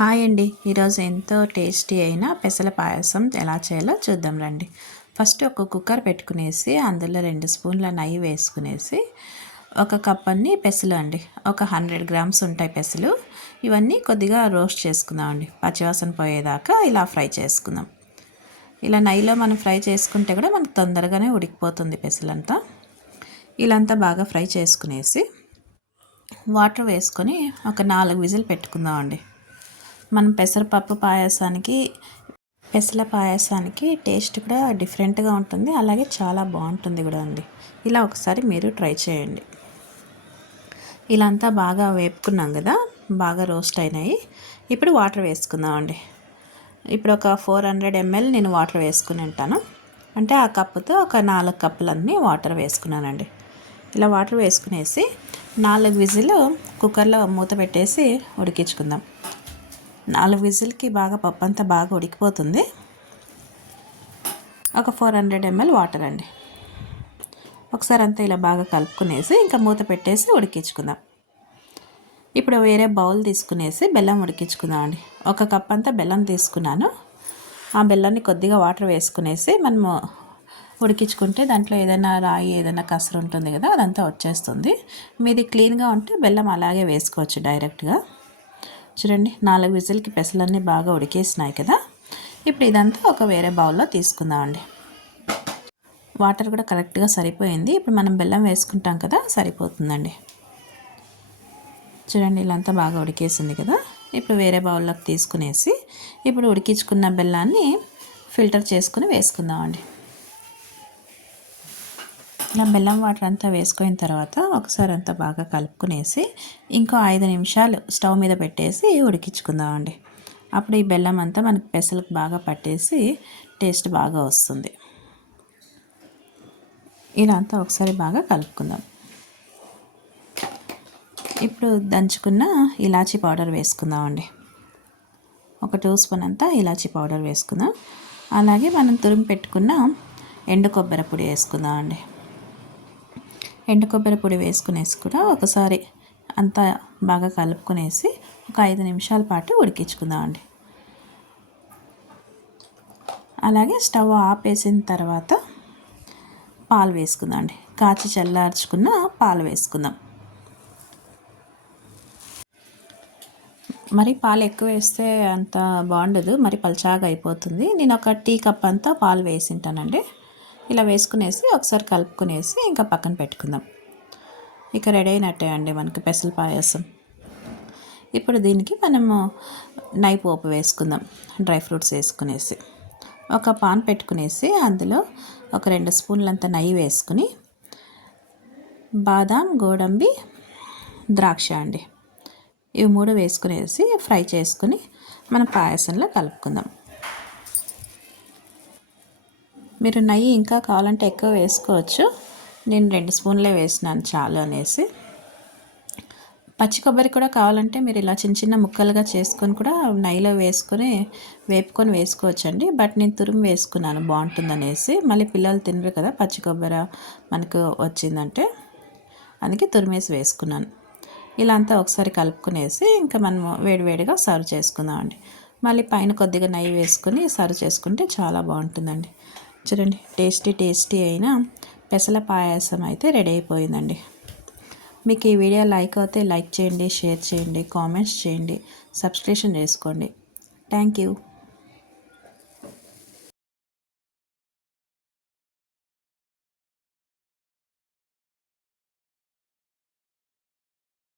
Hi అండి. ఈరోజు ఎంతో టేస్టీ అయిన పెసల పాయసం ఎలా చేయాలో చూద్దాం రండి. ఫస్ట్ ఒక కుక్కర్ పెట్టుకునేసి అందులో రెండు స్పూన్ల నెయ్యి వేసుకునేసి ఒక కప్ అన్ని పెసలు అండి. ఒక హండ్రెడ్ గ్రామ్స్ ఉంటాయి పెసలు. ఇవన్నీ కొద్దిగా రోస్ట్ చేసుకుందాం అండి. పచ్చివాసన పోయేదాకా ఇలా ఫ్రై చేసుకుందాం. ఇలా నెయ్యిలో మనం ఫ్రై చేసుకుంటే కూడా మనకు తొందరగానే ఉడికిపోతుంది పెసలంతా. ఇలాంతా బాగా ఫ్రై చేసుకునేసి వాటర్ వేసుకొని ఒక నాలుగు విజిల్ పెట్టుకుందాం అండి. మనం పెసరపప్పు పాయసానికి పెసల పాయసానికి టేస్ట్ కూడా డిఫరెంట్గా ఉంటుంది. అలాగే చాలా బాగుంటుంది కూడా అండి. ఇలా ఒకసారి మీరు ట్రై చేయండి. ఇలా అంతా బాగా వేపుకున్నాం కదా బాగా రోస్ట్ అయినాయి. ఇప్పుడు వాటర్ వేసుకుందాం అండి. ఇప్పుడు ఒక ఫోర్ హండ్రెడ్ ఎంఎల్ నేను వాటర్ వేసుకుని ఉంటాను. అంటే ఆ కప్పుతో ఒక నాలుగు కప్పులన్నీ వాటర్ వేసుకున్నానండి. ఇలా వాటర్ వేసుకునేసి నాలుగు విజిల్ కుక్కర్లో మూత పెట్టేసి ఉడికించుకుందాం. నాలుగు విజిల్కి బాగా పప్పు అంతా బాగా ఉడికిపోతుంది. ఒక ఫోర్ హండ్రెడ్ ఎంఎల్ వాటర్ అండి. ఒకసారి అంతా ఇలా బాగా కలుపుకునేసి ఇంకా మూత పెట్టేసి ఉడికించుకుందాం. ఇప్పుడు వేరే బౌల్ తీసుకునేసి బెల్లం ఉడికించుకుందాం అండి. ఒక కప్ అంతా బెల్లం తీసుకున్నాను. ఆ బెల్లాన్ని కొద్దిగా వాటర్ వేసుకునేసి మనము ఉడికించుకుంటే దాంట్లో ఏదైనా రాయి ఏదైనా కసరు ఉంటుంది కదా అదంతా వచ్చేస్తుంది. మీది క్లీన్గా ఉంటే బెల్లం అలాగే వేసుకోవచ్చు డైరెక్ట్గా. చూడండి నాలుగు విజిల్కి పెసలన్నీ బాగా ఉడికేసినాయి కదా. ఇప్పుడు ఇదంతా ఒక వేరే బౌల్లో తీసుకుందామండి. వాటర్ కూడా కరెక్ట్గా సరిపోయింది. ఇప్పుడు మనం బెల్లం వేసుకుంటాం కదా సరిపోతుందండి. చూడండి ఇలాంతా బాగా ఉడికేసింది కదా. ఇప్పుడు వేరే బౌల్లోకి తీసుకునేసి ఇప్పుడు ఉడికించుకున్న బెల్లాన్ని ఫిల్టర్ చేసుకుని వేసుకుందామండి. ఇలా బెల్లం వాటర్ అంతా వేసుకున్న తర్వాత ఒకసారి అంతా బాగా కలుపుకునేసి ఇంకో ఐదు నిమిషాలు స్టవ్ మీద పెట్టేసి ఉడికించుకుందామండి. అప్పుడు ఈ బెల్లం అంతా మనకి పెసలకు బాగా పట్టేసి టేస్ట్ బాగా వస్తుంది. ఇలా అంతా ఒకసారి బాగా కలుపుకుందాం. ఇప్పుడు దంచుకున్న ఇలాచీ పౌడర్ వేసుకుందామండి. ఒక టూ స్పూన్ అంతా ఇలాచీ పౌడర్ వేసుకుందాం. అలాగే మనం తురిమి పెట్టుకున్న ఎండు కొబ్బరి పొడి వేసుకుందాం అండి ఎండు కొబ్బరి పొడి వేసుకునేసి కూడా ఒకసారి అంతా బాగా కలుపుకునేసి ఒక ఐదు నిమిషాల పాటు ఉడికించుకుందామండి. అలాగే స్టవ్ ఆపేసిన తర్వాత పాలు వేసుకుందాం అండి కాచి చల్లార్చుకున్న పాలు వేసుకుందాం. మరి పాలు ఎక్కువ వేస్తే అంత బాగుండదు. మరి పల్చాగా అయిపోతుంది. నేను ఒక టీ కప్ అంతా పాలు వేసింటానండి ఇలా వేసుకునేసి ఒకసారి కలుపుకునేసి ఇంకా పక్కన పెట్టుకుందాం. ఇక రెడీ అయినట్టే అండి మనకి పెసల పాయసం. ఇప్పుడు దీనికి మనము నై పోపు వేసుకుందాం డ్రై ఫ్రూట్స్ వేసుకునేసి. ఒక పాన్ పెట్టుకునేసి అందులో ఒక రెండు స్పూన్లంత నెయ్యి వేసుకుని బాదాం గోడంబి ద్రాక్ష అండి. ఇవి మూడు వేసుకునేసి ఫ్రై చేసుకుని మన పాయసంలో కలుపుకుందాం. మీరు నెయ్యి ఇంకా కావాలంటే ఎక్కువ వేసుకోవచ్చు. నేను రెండు స్పూన్లే వేసినాను చాలు అనేసి. పచ్చి కొబ్బరి కూడా కావాలంటే మీరు ఇలా చిన్న చిన్న ముక్కలుగా చేసుకొని కూడా నెయ్యిలో వేసుకొని వేపుకొని వేసుకోవచ్చండి. బట్ నేను తురుము వేసుకున్నాను బాగుంటుంది అనేసి. మళ్ళీ పిల్లలు తినరు కదా పచ్చి కొబ్బరి మనకు వచ్చిందంటే. అందుకే తురిమేసి వేసుకున్నాను. ఇలా అంతా ఒకసారి కలుపుకునేసి ఇంకా మనము వేడివేడిగా సర్వ్ చేసుకుందామండి. మళ్ళీ పైన కొద్దిగా నెయ్యి వేసుకుని సర్వ్ చేసుకుంటే చాలా బాగుంటుందండి. చూడండి టేస్టీ టేస్టీ అయిన పెసల పాయసం అయితే రెడీ అయిపోయిందండి. మీకు ఈ వీడియో లైక్ అయితే లైక్ చేయండి షేర్ చేయండి కామెంట్స్ చేయండి సబ్స్క్రిప్షన్ చేసుకోండి. Thank you.